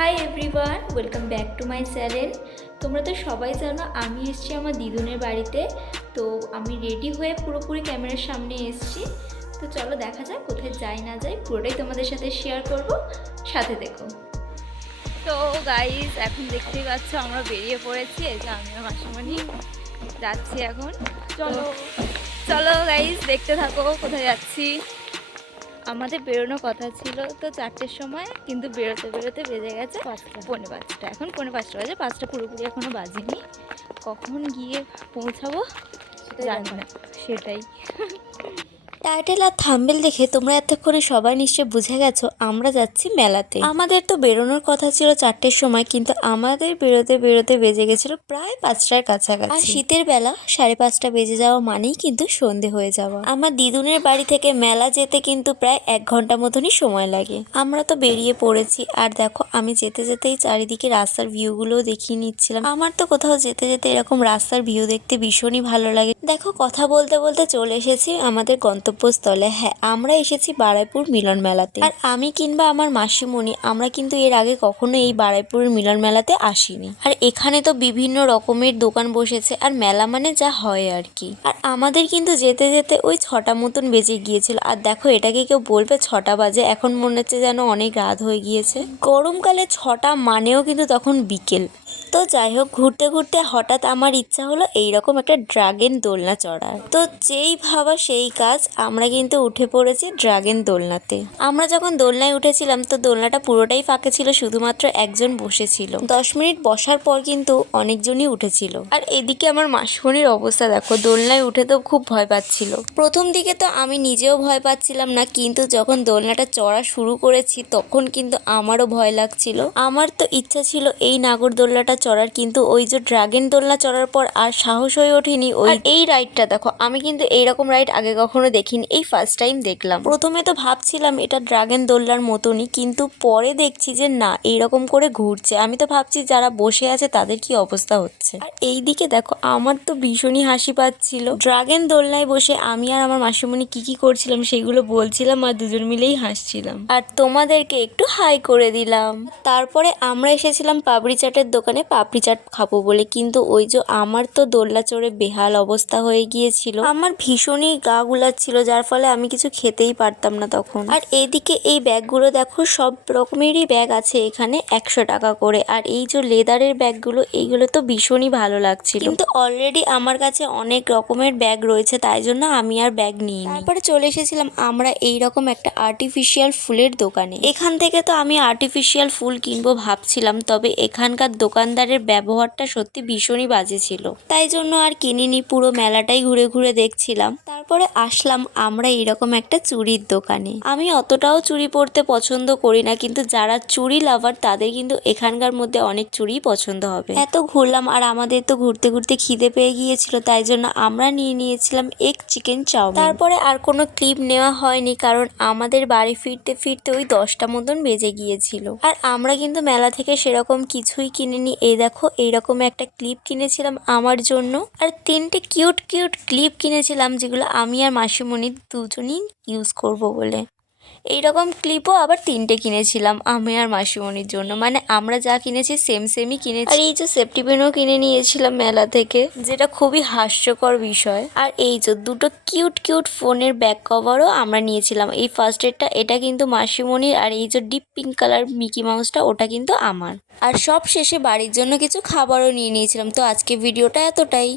Hi everyone welcome back to my channel তোমরা তো সবাই জানো আমি এসছি আমার দিদুনের বাড়িতে। তো আমি রেডি হয়ে পুরোপুরি ক্যামেরার সামনে এসেছি। তো চলো দেখা যাক কোথায় যাই না যাই পুরোটাই তোমাদের সাথে শেয়ার করব। সাথে দেখো। তো গাইজ এখন দেখতেই পাচ্ছ আমরা বেরিয়ে পড়েছি। এই যে আমি আর মাসিমণি যাচ্ছি এখন। চলো। চলো গাইজ দেখতে থাকো কোথায় যাচ্ছি। আমাদের বেরোনোর কথা ছিল তো চারটের সময় কিন্তু বেরোতে বেরোতে বেজে গেছে পাঁচটা পৌনে পাঁচটা। এখন পৌনে পাঁচটা বাজে পাঁচটা পুরোপুরি এখনও বাজেনি। কখন গিয়ে পৌঁছাবো জানি না। সেটাই। টাইটেল আর থাম্বেল দেখে তোমরা এতক্ষণে সবাই নিশ্চয় বুঝে গেছো, আমরা যাচ্ছি মেলাতে। আমাদের তো বেরোনোর কথা ছিল চারটের সময়, কিন্তু আমাদের বেরোতে বেরোতে বেজে গেছিল প্রায় পাঁচটার কাছাকাছি। আর শীতের বেলা সাড়ে পাঁচটা বেজে যাওয়া মানেই কিন্তু সন্ধে হয়ে যাওয়া। আমার দিদুনের বাড়ি থেকে মেলা যেতে কিন্তু প্রায় এক ঘণ্টা মতনই সময় লাগে। আমরা তো বেরিয়ে পড়েছি, আর দেখো আমি যেতে যেতেই চারিদিকে রাস্তার ভিউগুলোও দেখিয়ে নিচ্ছিলাম। আমার তো কোথাও যেতে যেতে এরকম রাস্তার ভিউ দেখতে ভীষণই ভালো লাগে। দেখো, কথা বলতে বলতে চলে এসেছি আমাদের গন্তব্যস্থলে। হ্যাঁ আমরা এসেছি বারাইপুর মিলন মেলাতে। আর আমি কিংবা আমার মাসিমণি, আমরা কিন্তু এর আগে কখনো এই বারাইপুরের মিলন মেলাতে আসিনি। আর এখানে তো বিভিন্ন রকমের দোকান বসেছে আর মেলা মানে যা হয় আর কি। আর আমাদের কিন্তু যেতে যেতে ওই ছটা মতন বেজে গিয়েছিল। আর দেখো, এটাকে কেউ বলবে ছটা বাজে। এখন মনে হচ্ছে যেন অনেক রাত হয়ে গিয়েছে। গরমকালে ছটা মানেও কিন্তু তখন বিকেল। তো যাই হোক, ঘুরতে ঘুরতে হঠাৎ আমার ইচ্ছা হলো এইরকম একটা ড্রাগেন দোলনা চড়ার। তো যেই ভাবা সেই কাজ, আমরা কিন্তু উঠে পড়েছি ড্রাগেন দোলনাতে। আমরা যখন দোলনায় উঠেছিলাম, তো দোলনাটা পুরোটাই ফাঁকা ছিল, শুধুমাত্র একজন বসেছিল। দশ মিনিট বসার পর কিন্তু অনেকজনই উঠেছিল। আর এদিকে আমার মাসিমণির অবস্থা, দেখো, দোলনায় উঠে তো খুব ভয় পাচ্ছিল। প্রথম দিকে তো আমি নিজেও ভয় পাচ্ছিলাম না, কিন্তু যখন দোলনাটা চড়া শুরু করেছি, তখন কিন্তু আমারও ভয় লাগছিল। আমার তো ইচ্ছা ছিল এই নাগরদোলনাটা চড়ার কিন্তু ওই যে ড্রাগন দোলনা চড়ার পর আর সাহস হয়ে ওঠেনি ওই এই রাইডটা দেখো আমি কিন্তু এইরকম রাইড আগে কখনো দেখিনি এই ফার্স্ট টাইম দেখলাম। প্রথমে তো ভাবছিলাম এটা ড্রাগন দোলনার মতনই কিন্তু পরে দেখছি যে না এইরকম করে ঘুরছে। আমি তো ভাবছি যারা বসে আছে তাদের কি অবস্থা হচ্ছে। আর এই দিকে দেখো আমার তো ভীষণই হাসি পাচ্ছিল। ড্রাগন দোলনায় বসে আমি আর আমার মাসিমণি কি কি করছিলাম সেগুলো বলছিলাম আর দুজন মিলেই হাসছিলাম। আর তোমাদেরকে একটু হাই করে দিলাম। তারপরে আমরা এসেছিলাম পাবড়ি চাটের দোকানে পাপড়ি চাট খাব বলে, কিন্তু ওই যে আমার তো দোলনা চড়ে বেহাল অবস্থা হয়ে গিয়েছিল। আমার ভীষণই গা গুলাচ্ছিল, যার ফলে আমি কিছু খেতেই পারতাম না তখন। আর এদিকে এই ব্যাগগুলো দেখো, সব রকমেরই ব্যাগ আছে এখানে একশো টাকা করে। আর এই যে লেদারের ব্যাগগুলো, এইগুলো তো ভীষণই ভালো লাগছিল। কিন্তু অলরেডি আমার কাছে অনেক রকমের ব্যাগ রয়েছে, তাই জন্য আমি আর ব্যাগ নিই তারপরে চলে এসেছিলাম আমরা এই রকম একটা আর্টিফিশিয়াল ফুলের দোকানে। এখান থেকে তো আমি আর্টিফিশিয়াল ফুল কিনবো ভাবছিলাম, তবে এখানকার দোকানদারের ব্যবহারটা সত্যি ভীষণই বাজে ছিল। তাই জন্য আর কিনিনি, পুরো মেলাটাই ঘুরে ঘুরে দেখছিলাম। তারপরে আসলাম আমরা এরকম একটা চুড়ির দোকানে। আমি অতটাও চুড়ি পরতে পছন্দ করি না, কিন্তু যারা চুড়ি লাভার তাদের কিন্তু এখানকার মধ্যে অনেক চুড়ি পছন্দ হবে। এত ঘুরলাম আর আমাদের তো ঘুরতে ঘুরতে খিদে পেয়ে গিয়েছিল, তাই জন্য আমরা নিয়ে নিয়েছিলাম এক চিকেন চাউমিন তারপরে আর কোনো ক্লিপ নেওয়া হয়নি, কারণ আমাদের বাড়ি ফিরতে ফিরতে ওই দশটা মতন বেজে গিয়েছিল। আর আমরা কিন্তু মেলা থেকে সেরকম কিছুই কিনিনি। এই দেখো, এইরকম একটা ক্লিপ কিনেছিলাম আমার জন্য। আর তিনটে কিউট কিউট ক্লিপ কিনেছিলাম, যেগুলো আমি আর মাসিমণি দুজনই ইউজ করব বলে। এইরকম ক্লিপও আবার তিনটে কিনেছিলাম আমি আর মাসিমণির জন্য। মানে আমরা যা কিনেছি সেম সেমই কিনেছি। আর এই যে সেফটি পেনও কিনে নিয়েছিলাম মেলা থেকে। যেটা খুবই হাস্যকর বিষয়। আর এই যে দুটো কিউট কিউট ফোনের ব্যাক কভারও আমরা নিয়েছিলাম। এই ফার্স্ট এডটা এটা কিন্তু মাসিমণির আর এই যে ডিপ পিঙ্ক কালার মিকি মাউসটা ওটা কিন্তু আমার। আর সব শেষে বাড়ির জন্য কিছু খাবারও নিয়ে নিয়েছিলাম। তো আজকে ভিডিওটা এতটাই।